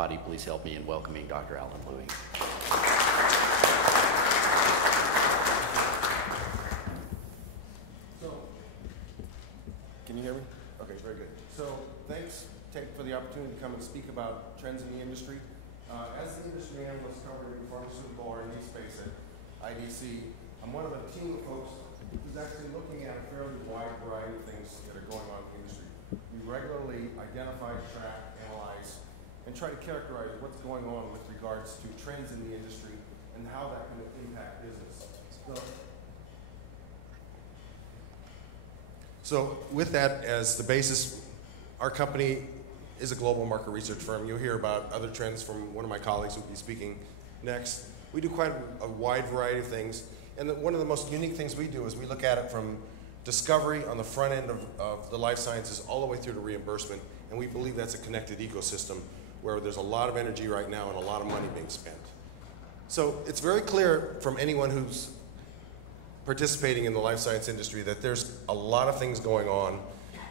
everybody please help me in welcoming Dr. Alan Louie. Can you hear me? Okay, very good. So thanks, Ted, for the opportunity to come and speak about trends in the industry. As the industry analyst covering the pharmaceutical R&D space at IDC, I'm one of a team of folks who's actually looking at a fairly wide variety of things that are going on in the industry. We regularly identify, track, analyze, and try to characterize what's going on with regards to trends in the industry and how that can impact business. So with that as the basis, our company is a global market research firm. You'll hear about other trends from one of my colleagues who will be speaking next. We do quite a wide variety of things. And one of the most unique things we do is we look at it from discovery on the front end of the life sciences all the way through to reimbursement. And we believe that's a connected ecosystem where there's a lot of energy right now and a lot of money being spent. So it's very clear from anyone who's participating in the life science industry that there's a lot of things going on.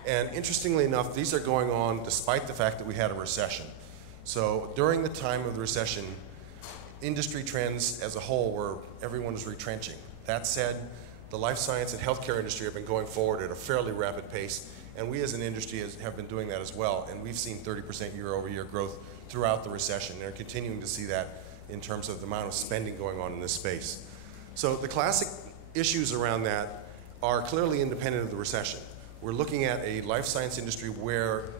And interestingly enough, these are going on despite the fact that we had a recession. So during the time of the recession, industry trends as a whole were everyone was retrenching. That said, the life science and healthcare industry have been going forward at a fairly rapid pace, and we as an industry have been doing that as well, and we've seen 30% year-over-year growth throughout the recession, and are continuing to see that in terms of the amount of spending going on in this space. So the classic issues around that are clearly independent of the recession. We're looking at a life science industry where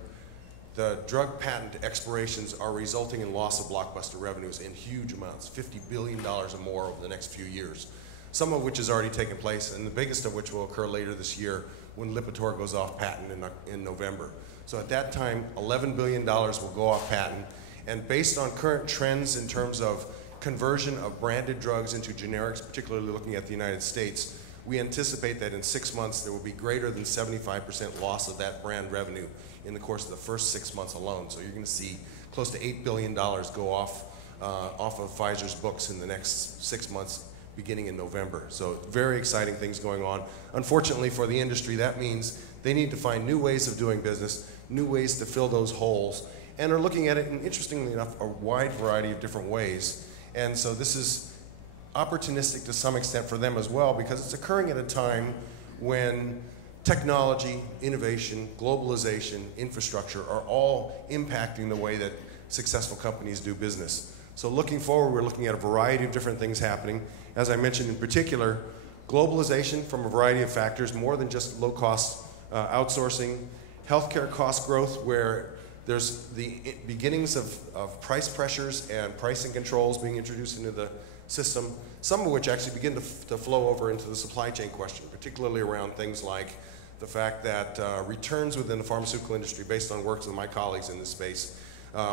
the drug patent expirations are resulting in loss of blockbuster revenues in huge amounts, $50 billion or more over the next few years, some of which has already taken place, and the biggest of which will occur later this year when Lipitor goes off patent in November. So at that time, $11 billion will go off patent, and based on current trends in terms of conversion of branded drugs into generics, particularly looking at the United States, we anticipate that in 6 months there will be greater than 75% loss of that brand revenue in the course of the first 6 months alone. So you're going to see close to $8 billion go off of Pfizer's books in the next 6 months, beginning in November. So very exciting things going on. Unfortunately for the industry, that means they need to find new ways of doing business, new ways to fill those holes, and are looking at it in, interestingly enough, a wide variety of different ways. And so this is opportunistic to some extent for them as well, because it's occurring at a time when technology, innovation, globalization, infrastructure are all impacting the way that successful companies do business. So looking forward, we're looking at a variety of different things happening. As I mentioned in particular, globalization from a variety of factors, more than just low-cost outsourcing, healthcare cost growth, where there's the beginnings of price pressures and pricing controls being introduced into the system, some of which actually begin to flow over into the supply chain question, particularly around things like the fact that returns within the pharmaceutical industry, based on works of my colleagues in this space,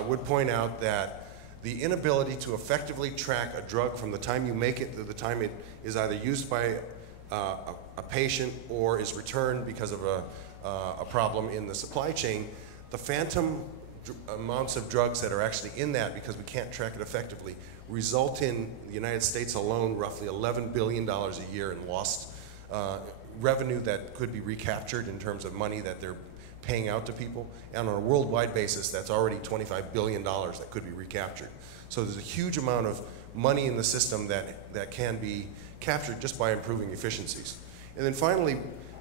would point out that the inability to effectively track a drug from the time you make it to the time it is either used by a patient or is returned because of a problem in the supply chain, the phantom amounts of drugs that are actually in that, because we can't track it effectively, result in the United States alone roughly $11 billion a year in lost revenue that could be recaptured in terms of money that they're paying out to people. And on a worldwide basis, that's already $25 billion that could be recaptured. So there's a huge amount of money in the system that can be captured just by improving efficiencies. And then finally,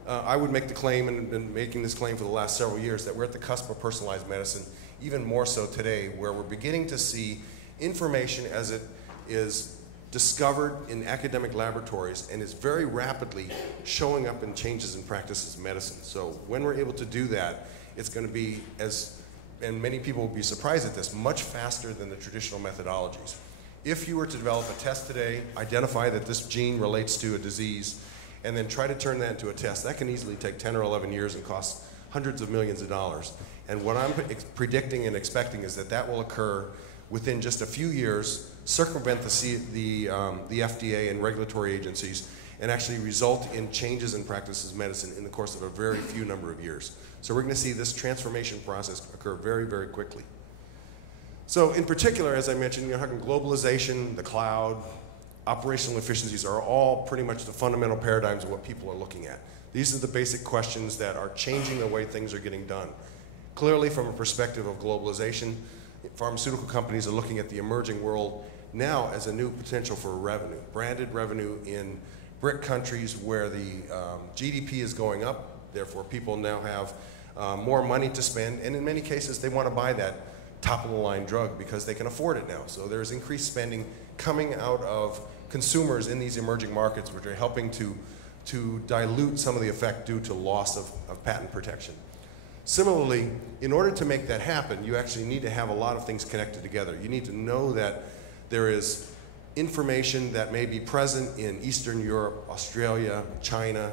I would make the claim, and have been making this claim for the last several years, that we're at the cusp of personalized medicine, even more so today, where we're beginning to see information as it is discovered in academic laboratories and is very rapidly showing up in changes in practices of medicine. So when we're able to do that, it's going to be, and many people will be surprised at this, much faster than the traditional methodologies. If you were to develop a test today, identify that this gene relates to a disease, and then try to turn that into a test, that can easily take 10 or 11 years and cost hundreds of millions of dollars. And what I'm predicting and expecting is that that will occur within just a few years, circumvent the FDA and regulatory agencies, and actually result in changes in practices of medicine in the course of a very few number of years. So we're going to see this transformation process occur very, very quickly. So in particular, as I mentioned, you're talking globalization, the cloud, operational efficiencies are all pretty much the fundamental paradigms of what people are looking at. These are the basic questions that are changing the way things are getting done. Clearly, from a perspective of globalization, pharmaceutical companies are looking at the emerging world now as a new potential for revenue, branded revenue in BRIC countries where the GDP is going up, therefore people now have more money to spend, and in many cases they want to buy that top-of-the-line drug because they can afford it now. So there's increased spending coming out of consumers in these emerging markets, which are helping to dilute some of the effect due to loss of patent protection. Similarly, in order to make that happen, you actually need to have a lot of things connected together. You need to know that there is information that may be present in Eastern Europe, Australia, China,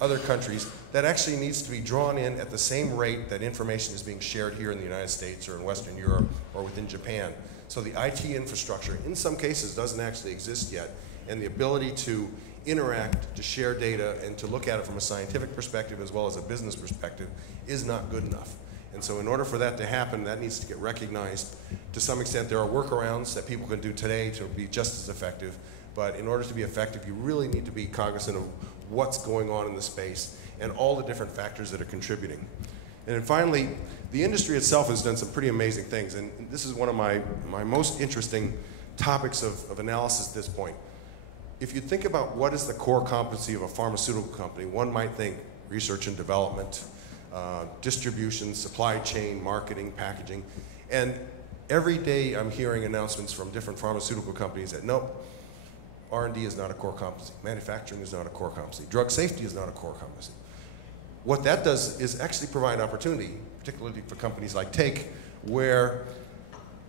other countries that actually needs to be drawn in at the same rate that information is being shared here in the United States or in Western Europe or within Japan. So the IT infrastructure, in some cases, doesn't actually exist yet, and the ability to interact, to share data, and to look at it from a scientific perspective as well as a business perspective is not good enough. And so in order for that to happen, that needs to get recognized. To some extent, there are workarounds that people can do today to be just as effective, but in order to be effective, you really need to be cognizant of what's going on in the space and all the different factors that are contributing. And then finally, the industry itself has done some pretty amazing things, and this is one of my most interesting topics of analysis at this point. If you think about what is the core competency of a pharmaceutical company, one might think research and development, distribution, supply chain, marketing, packaging, and every day I'm hearing announcements from different pharmaceutical companies that nope, R&D is not a core competency, manufacturing is not a core competency, drug safety is not a core competency. What that does is actually provide opportunity, particularly for companies like Take, where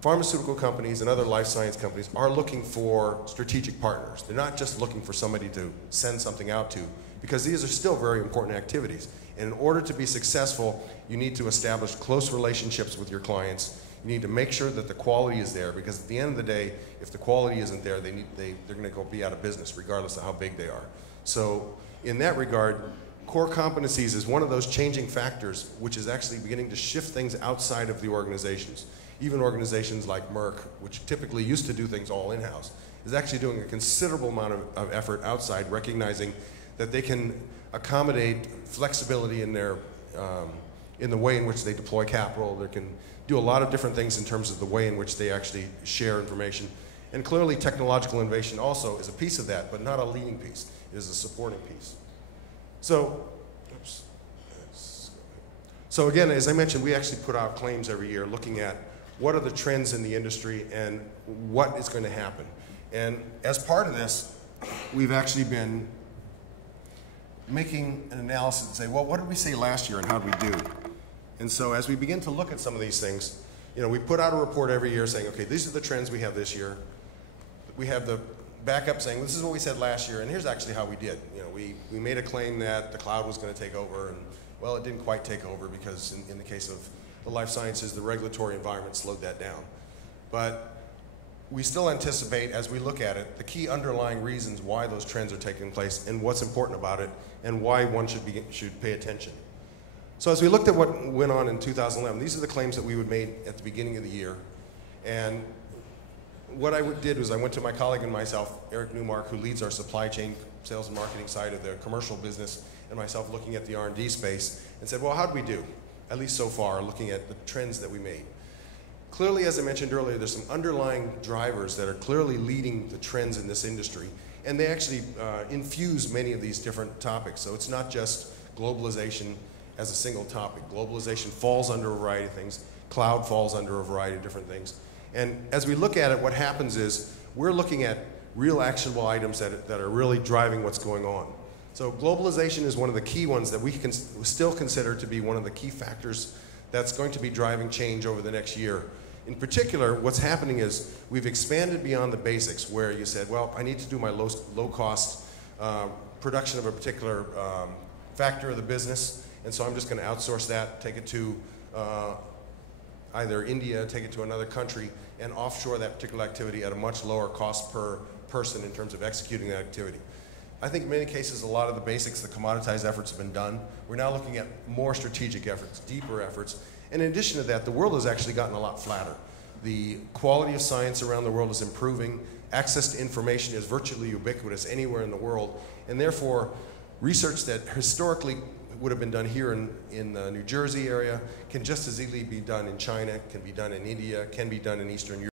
pharmaceutical companies and other life science companies are looking for strategic partners. They're not just looking for somebody to send something out to, because these are still very important activities. And in order to be successful, you need to establish close relationships with your clients. You need to make sure that the quality is there, because at the end of the day, if the quality isn't there, they're going to go be out of business, regardless of how big they are. So in that regard, core competencies is one of those changing factors which is actually beginning to shift things outside of the organizations. Even organizations like Merck, which typically used to do things all in-house, is actually doing a considerable amount of effort outside, recognizing that they can accommodate flexibility in their in the way in which they deploy capital. They can do a lot of different things in terms of the way in which they actually share information. And clearly technological innovation also is a piece of that, but not a leading piece. It is a supporting piece. So, oops. So again, as I mentioned, we actually put out claims every year looking at what are the trends in the industry and what is going to happen. And as part of this, we've actually been making an analysis and say, well, what did we say last year and how did we do? And so as we begin to look at some of these things, you know, we put out a report every year saying, okay, these are the trends we have this year. We have the backup saying, this is what we said last year, and here's actually how we did. You know, we made a claim that the cloud was going to take over, and well, it didn't quite take over because in the case of the life sciences, the regulatory environment slowed that down. But we still anticipate, as we look at it, the key underlying reasons why those trends are taking place and what's important about it and why one should pay attention. So as we looked at what went on in 2011, these are the claims that we would made at the beginning of the year. And what I did was I went to my colleague and myself, Eric Newmark, who leads our supply chain sales and marketing side of the commercial business, and myself looking at the R&D space, and said, well, how did we do, at least so far, looking at the trends that we made? Clearly, as I mentioned earlier, there's some underlying drivers that are clearly leading the trends in this industry, and they actually infuse many of these different topics. So it's not just globalization as a single topic. Globalization falls under a variety of things. Cloud falls under a variety of different things. And as we look at it, what happens is we're looking at real actionable items that are really driving what's going on. So globalization is one of the key ones that we can still consider to be one of the key factors that's going to be driving change over the next year. In particular, what's happening is we've expanded beyond the basics, where you said, well, I need to do my low-cost production of a particular factor of the business, and so I'm just going to outsource that, take it to either India, take it to another country, and offshore that particular activity at a much lower cost per person in terms of executing that activity. I think in many cases, a lot of the basics, the commoditized efforts have been done. We're now looking at more strategic efforts, deeper efforts. And in addition to that, the world has actually gotten a lot flatter. The quality of science around the world is improving. Access to information is virtually ubiquitous anywhere in the world. And therefore, research that historically would have been done here in the New Jersey area can just as easily be done in China, can be done in India, can be done in Eastern Europe.